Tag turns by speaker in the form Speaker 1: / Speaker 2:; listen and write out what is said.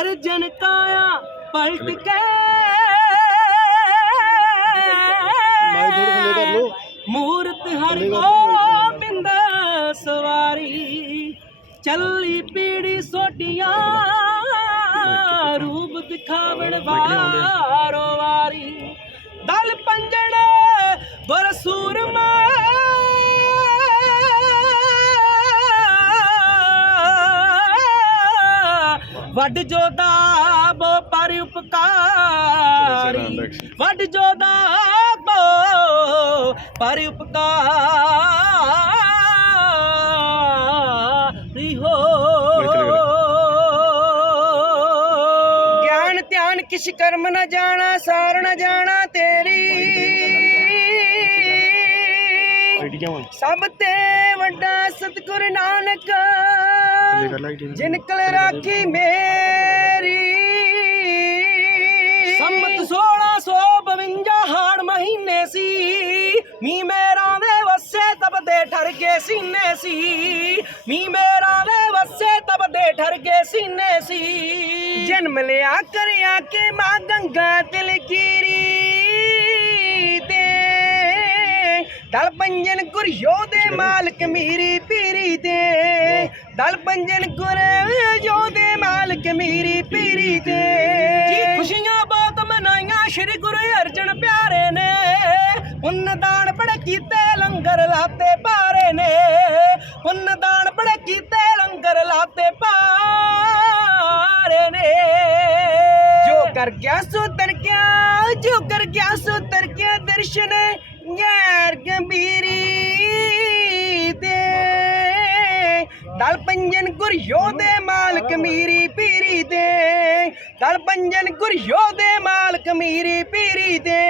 Speaker 1: ਅਰਜਨ ਕਾਇਆ ਪਲਟ ਕੇ। ਮੂਰਤ ਹਰ ਗੋਬਿੰਦ ਸਵਾਰੀ। ਚੱਲੀ ਪੀੜੀ ਸੋਟੀਆਂ ਰੂਪ ਦਿਖਾਵਣ ਵਾਰੋ ਵਾਰੀ। ਵੱਡ ਜੋਦਾ ਬੋ ਪਰ ਉਪਕਾਰੀ। ਵੱਡ ਜੋਦਾ ਬੋ ਪਰ ਉਪਕਾਰੀ ਹੋ। ਗਿਆਨ ਧਿਆਨ ਕਿਛ ਕਰਮ ਨ ਜਾਣਾ ਸਾਰ ਨ ਜਾਣਾ ਤੇਰੀ। ਸਭ ਤੇ ਵੱਡਾ ਸਤਿਗੁਰ ਨਾਨਕ।
Speaker 2: ਕਰ ਲੈ ਟੀਮ
Speaker 1: ਜਿਨ ਕਲ ਰਾਖੀ ਮੇਰੀ। ਸੰਮਤ 1652 ਹਾੜ ਮਹੀਨੇ ਸੀ। ਮੀ ਮੇਰਾ ਦੇ ਵਸੇ ਤਬ ਦੇ ਠਰ ਕੇ ਸੀਨੇ ਸੀ। ਮੀ ਮੇਰਾ ਦੇ ਵਸੇ ਤਬ ਦੇ ਠਰ ਕੇ ਸੀਨੇ ਸੀ। ਜਨਮ ਲਿਆ ਕਰਿਆ ਕੇ ਮਾਂ ਗੰਗਾ ਦਿਲ ਕੀਰੀ ਤੇ। ਦਲ ਪੰਜਨ ਗੁਰ ਯੋਧੇ ਮਾਲਕ ਮੀਰੀ ਪੀਰੀ। ਦੇ ਦਲ ਪੰਜਨ ਗੁਰ ਯੋਧੇ ਮਾਲਕ ਮੀਰੀ ਪੀਰੀ ਦੇ ਜੀ ਖੁਸ਼ੀਆਂ ਬਹੁਤ ਮਨਾਈਆਂ ਸ਼੍ਰੀ ਗੁਰੂ ਅਰਜਨ ਪਿਆਰੇ ਨੇ। ਪੁੰਨ ਦਾਨ ਬੜੇ ਕੀਤੇ ਲੰਗਰ ਲਾਤੇ ਭਾਰੇ ਨੇ। ਪੁੰਨ ਦਾਨ ਬੜੇ ਕੀਤੇ ਲੰਗਰ ਲਾਤੇ ਭਾਰੇ ਨੇ। ਜੋ ਕਰ ਗਿਆ ਸੋ ਦਰ ਗਿਆ ਜੋ ਕਰ ਗਿਆ ਸੋ ਦਰ ਗਿਆ ਦਰਸ਼ਨ ਗੈਰ ਗੰਭੀਰੀ ਦਲ ਪੰਜਨ ਗੁਰ ਦੇ ਮਾਲਕ ਮੀਰੀ ਪੀਰੀ ਦੇ। ਦਲ ਪੰਜਨ ਗੁਰ ਯੋਧੇ ਮਾਲਕ ਮੀਰੀ ਪੀਰੀ ਦੇ।